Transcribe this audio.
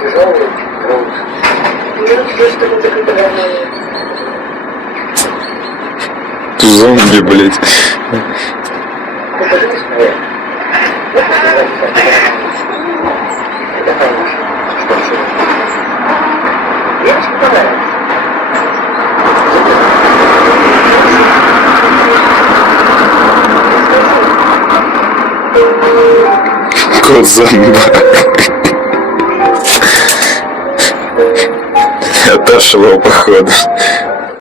Тяжелый труд. Ну, все, что мы закрыто. Зомби, блядь. Покажите смотреть. Это хорошо. Что ж. Я очень понравилось. Кот зомбак. Отошло, походу.